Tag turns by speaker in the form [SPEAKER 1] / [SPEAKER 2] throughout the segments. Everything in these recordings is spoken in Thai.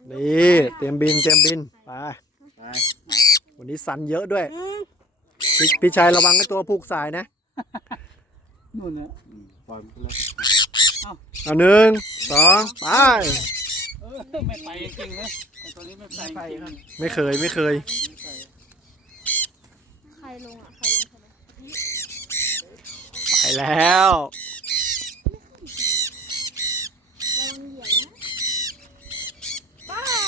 [SPEAKER 1] นี่เตรียมบินไปวันนี้สันเยอะด้วยพี่ชายระวังให้ตัวผูกสายนะ
[SPEAKER 2] นู่นนะปล่อยมันเลย
[SPEAKER 1] เอาหนึ่งสองไป
[SPEAKER 2] ไม่ไปจริงเลยไอ้ตัวนี้ไม่ไปจริง
[SPEAKER 1] ไม่เคย
[SPEAKER 3] ใครลงอ่ะใครลงใช่ไหม
[SPEAKER 1] ไปแล้ว
[SPEAKER 3] ระวังเหยียบนะไป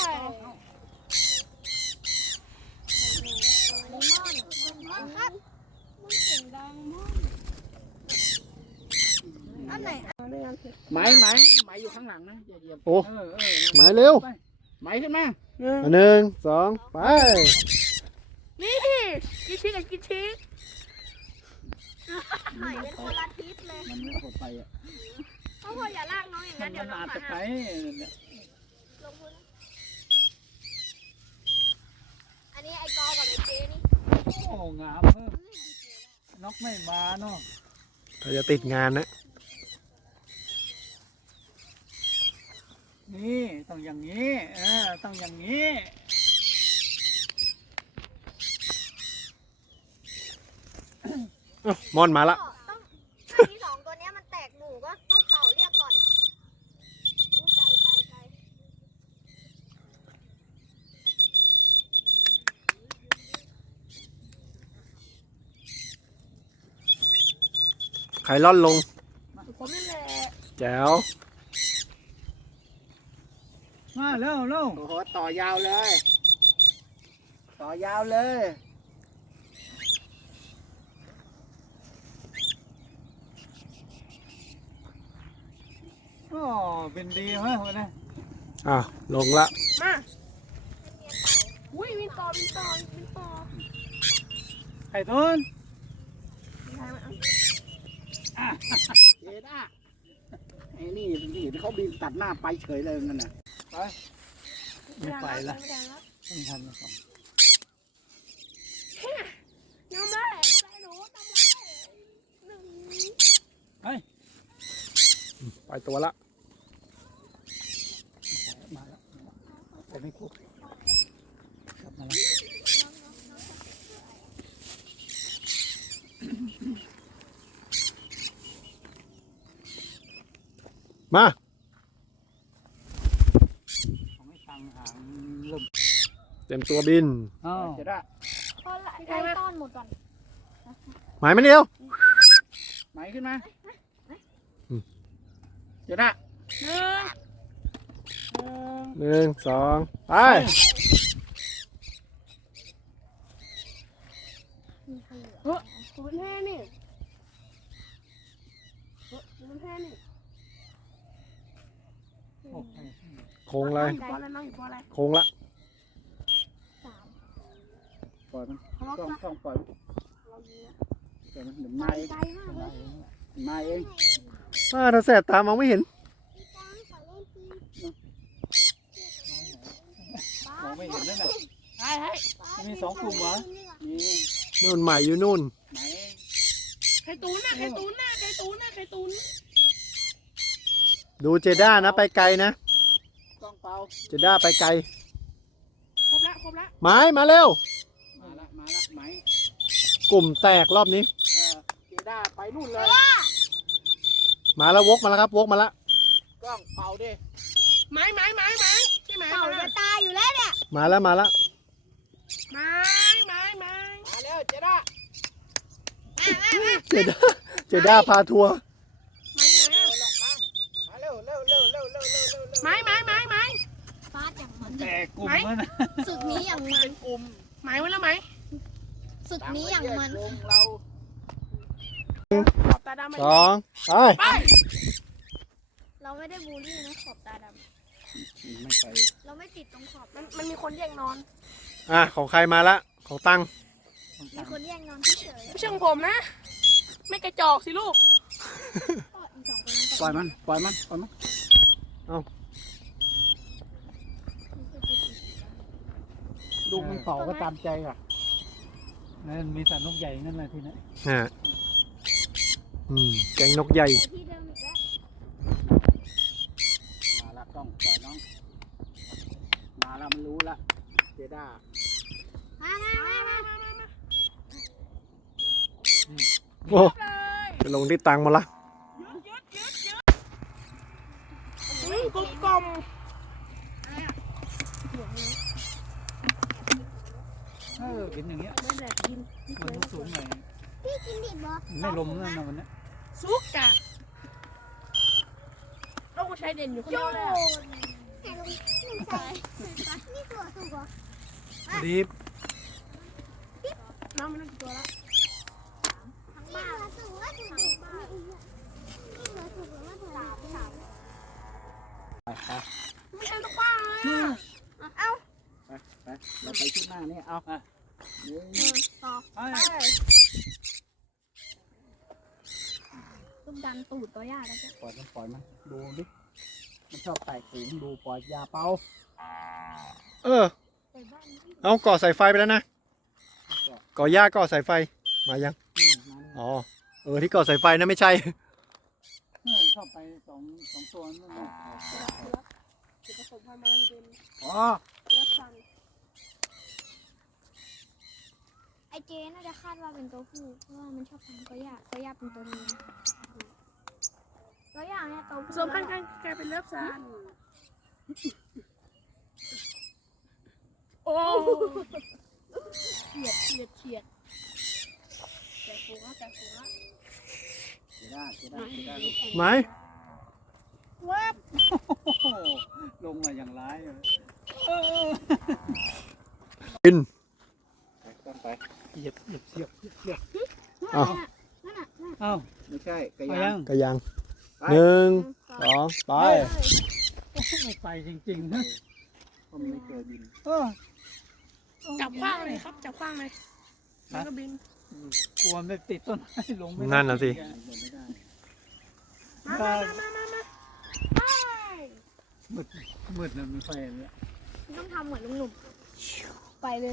[SPEAKER 3] มอนครับมันเสียงดังมากอันไหน
[SPEAKER 2] ไหมอยู่ข้างหลังนะอย่าเหยียบ
[SPEAKER 1] โอ้หมายเร็ว
[SPEAKER 2] ไหมขึ้นมา
[SPEAKER 1] หนึ่งสองไป
[SPEAKER 3] นี่กินชิกับกินชิหน่อยเป็นคนละทิศเลย
[SPEAKER 2] มันไม่หดไปอ่ะ
[SPEAKER 3] พ่ออย่าลากน้องอย่างนั้นเดี๋ยวน้อง
[SPEAKER 2] อาจจะ
[SPEAKER 3] ขา
[SPEAKER 2] ไป
[SPEAKER 3] หักลงพื้นอันนี้ไอ้กอกับไอ้เจนี่
[SPEAKER 2] โอ้งามนกไม่มาเนาะ
[SPEAKER 1] เราจะติดงานนะ
[SPEAKER 2] นี่ต้องอย่างนี้ต้องอย่างนี้
[SPEAKER 1] มอนมาละ
[SPEAKER 3] ต้องถ้าที่สองตัวเนี้ยมันแตกหมู่ก็ต้องเป่าเรียกก่อนอู้ไกล
[SPEAKER 1] ไข่ล่อนลง
[SPEAKER 3] ผมนี่แหละ
[SPEAKER 1] แจ๋ว
[SPEAKER 2] มาเร็วโอ้โหต่อยาวเลยต่อยาวเลยโอ้เป็นดีไหมวันนี้
[SPEAKER 1] ลงละ
[SPEAKER 3] มาอุ้ยวินต่อ
[SPEAKER 2] ไข่ต้น
[SPEAKER 4] เจด้าไอ้นี่เขาบินตัดหน้าไปเฉยเลยนั่นน่ะ
[SPEAKER 2] ไม่ไปละต้องทันสอง
[SPEAKER 3] น้ำได้ไปหนูทำไรหนึ่ง
[SPEAKER 1] ไปตัวละ
[SPEAKER 2] มาแล้วแต่ไม่ครบกลับมาแล้ว
[SPEAKER 1] มา
[SPEAKER 2] ของให้ฟังหางเริ่ม
[SPEAKER 1] เต็มตัวบิน
[SPEAKER 2] อ้าว
[SPEAKER 4] เจด้า
[SPEAKER 3] พอละไอ้ต้อนหมดก่อน
[SPEAKER 1] หมายไม่เดียว
[SPEAKER 4] ไหมขึ้นมาเจด้า
[SPEAKER 1] หนึ่งสองไป
[SPEAKER 3] คุณแม่นี่คุณแม่นี่
[SPEAKER 2] โอ้โห
[SPEAKER 1] โค้งเลย
[SPEAKER 3] ปออะไรน้องอยู่ปออะไร
[SPEAKER 1] โค้งละ
[SPEAKER 3] สาม
[SPEAKER 4] ปล่อยมัน
[SPEAKER 3] เขาล็อก
[SPEAKER 4] ต้องปล่อยมัน
[SPEAKER 3] เราเยอะ
[SPEAKER 4] เดี๋ยวมันเดี๋ยว
[SPEAKER 3] ไก
[SPEAKER 4] มา
[SPEAKER 3] ล
[SPEAKER 4] เอง
[SPEAKER 3] ไกลมากเลย
[SPEAKER 4] มาเอง
[SPEAKER 1] ถ้าแสบตามองไม่เห็น
[SPEAKER 2] มองไม่เห็นนั่นน่ะ
[SPEAKER 3] ใช่
[SPEAKER 2] มีสองกลุ่มเหรอ
[SPEAKER 4] นี่
[SPEAKER 1] นู่นใหม่อยู่นู่น
[SPEAKER 4] ไหม
[SPEAKER 3] ใครตูนน่ะใครตูน
[SPEAKER 1] ดูเจด้านะไปไกลนะ
[SPEAKER 4] ต้องเป่า
[SPEAKER 1] เจด้าไปไกล
[SPEAKER 3] ครบละ
[SPEAKER 1] หมายมาเร็ว
[SPEAKER 4] มาละไหม
[SPEAKER 1] กลุ่มแตกรอบนี้
[SPEAKER 4] เจด้าไปนู่นเลย
[SPEAKER 1] มาแล้ววกมาแล้วครับวกมาแล้ว
[SPEAKER 4] กล้องเป่าดิ
[SPEAKER 3] ไม้ใช่ไหมเป่าจะตายอยู่แล้วเนี่ย
[SPEAKER 1] มาแล้ว
[SPEAKER 3] ไม้
[SPEAKER 4] มาแล้วเจด้า
[SPEAKER 1] เจด้าพาทัวร์
[SPEAKER 4] มาเร็ว
[SPEAKER 3] ไม้ฟาดอย่างมัน
[SPEAKER 2] แต่กลุ่มนั่นน่ะ
[SPEAKER 3] ศึกนี้อย่างมัน
[SPEAKER 4] กลุ่ม
[SPEAKER 3] ไม้วันละไม้ศึกนี้อย่างมัน
[SPEAKER 4] วงเรา
[SPEAKER 3] ขอบตาดำ
[SPEAKER 1] สองไป
[SPEAKER 3] เราไม่ได้บูลลี่นะขอบตาด
[SPEAKER 4] ไม่ไป
[SPEAKER 3] ำเราไม่ติดตรงขอบมันมีคนแย่งนอน
[SPEAKER 1] ของใครมาละของตัง
[SPEAKER 3] มีคนแย่งนอนเฉย
[SPEAKER 5] ไม่ใช่ของผมนะ ไม่กระจอกสิลูก
[SPEAKER 3] ๆก็อีกสองคนนั้น
[SPEAKER 4] ปล่อยมัน
[SPEAKER 2] ลูกไม่เป่าก็ตามใจอ่ะนั่นมีสัตว์นกใหญ่นั่นแหละทีนี้
[SPEAKER 1] แกงนกใหญ่
[SPEAKER 3] ที่เดิมอีกแล้ว
[SPEAKER 4] มาละกล้องปล่อยน้องเจด้า
[SPEAKER 3] มา
[SPEAKER 1] โอ้
[SPEAKER 5] เลย
[SPEAKER 1] ไปลงที่ตังมาละ
[SPEAKER 5] กลมกลม
[SPEAKER 2] กินอย่างเงี้ย
[SPEAKER 5] ไม่แหลกดิน
[SPEAKER 2] มันสูงหน่อย
[SPEAKER 3] พี่กินดิบบ่
[SPEAKER 2] ไม่ลมแล้วนะวันนี้
[SPEAKER 5] ซุกกะต้องใช้เด่นอยู่ข้างนอกเลย
[SPEAKER 3] แต่ลุงหนึ่งใส่นี่ตัวสุกเหรอ
[SPEAKER 1] ดีบ
[SPEAKER 5] น้องมันนั่งกี่ตัวละ
[SPEAKER 3] ทั้งบ้านสุกว่าสุกดิบนี่เหลือสุกหรือว่าสุกสาม
[SPEAKER 4] ไปไป
[SPEAKER 5] ไม่ใช่ตะกว้างเลยอะ
[SPEAKER 4] ไปเราไปชุดหน้านี่เอาหนึ่ง
[SPEAKER 3] ต่อ
[SPEAKER 2] ไป
[SPEAKER 3] ตุ้มดันตูดตัวยากแล้วจ้ะ
[SPEAKER 4] ปล่อยมันดูดิมันชอบไต่สูงดูปล่อยยาเป่า
[SPEAKER 1] เออ เอาก่อสายไฟไปแล้วนะ ก่อหญ้าก่อสายไฟ มายัง อ๋อ ที่ก่อสายไฟนะไม่ใช่
[SPEAKER 2] ชอบไปสองตัวนั่นแหละ
[SPEAKER 5] จะผสมพันธุ์มาแล้วจะเป็น
[SPEAKER 4] อ๋อ
[SPEAKER 5] รัสซัน
[SPEAKER 3] ไอเจน่าจะคาดว่าเป็นตัวผู้เพราะว่ามันชอบทำตัวยากเป็นตัวเมียตัวอย่างเนี่ยตัว
[SPEAKER 5] ผสมพันธุ์กันกลายเป็นเลิฟซันโอ้เฉียดแกะฟูงแล้ว
[SPEAKER 4] เจด้าลูก
[SPEAKER 1] ไหม
[SPEAKER 2] โอ้โหลงมาอย่างร้ายเลย
[SPEAKER 1] กิน
[SPEAKER 4] ไปต้นไป
[SPEAKER 2] เหยียบเสียบ
[SPEAKER 1] เอา
[SPEAKER 2] เอ้า
[SPEAKER 4] ไม่ใช่กระ
[SPEAKER 2] ไป
[SPEAKER 4] ยา
[SPEAKER 2] ยัง ง
[SPEAKER 1] ก็ยังหนึ่งสองไป
[SPEAKER 2] ไม่ไปจริงๆนะ
[SPEAKER 4] ผมไม่เคยบิน
[SPEAKER 5] จับขว้างเลยครับจับขว้างเลยแล้วก็บิน
[SPEAKER 2] กลัวไม่ติดต้นไม้ลงไม่ได้
[SPEAKER 1] นั่นน่ะสิ
[SPEAKER 4] ลงไม่ได้
[SPEAKER 2] มืดนะไม่ไฟเลย
[SPEAKER 3] ต้องทำเหมือนลุงหนุ่มไปเลย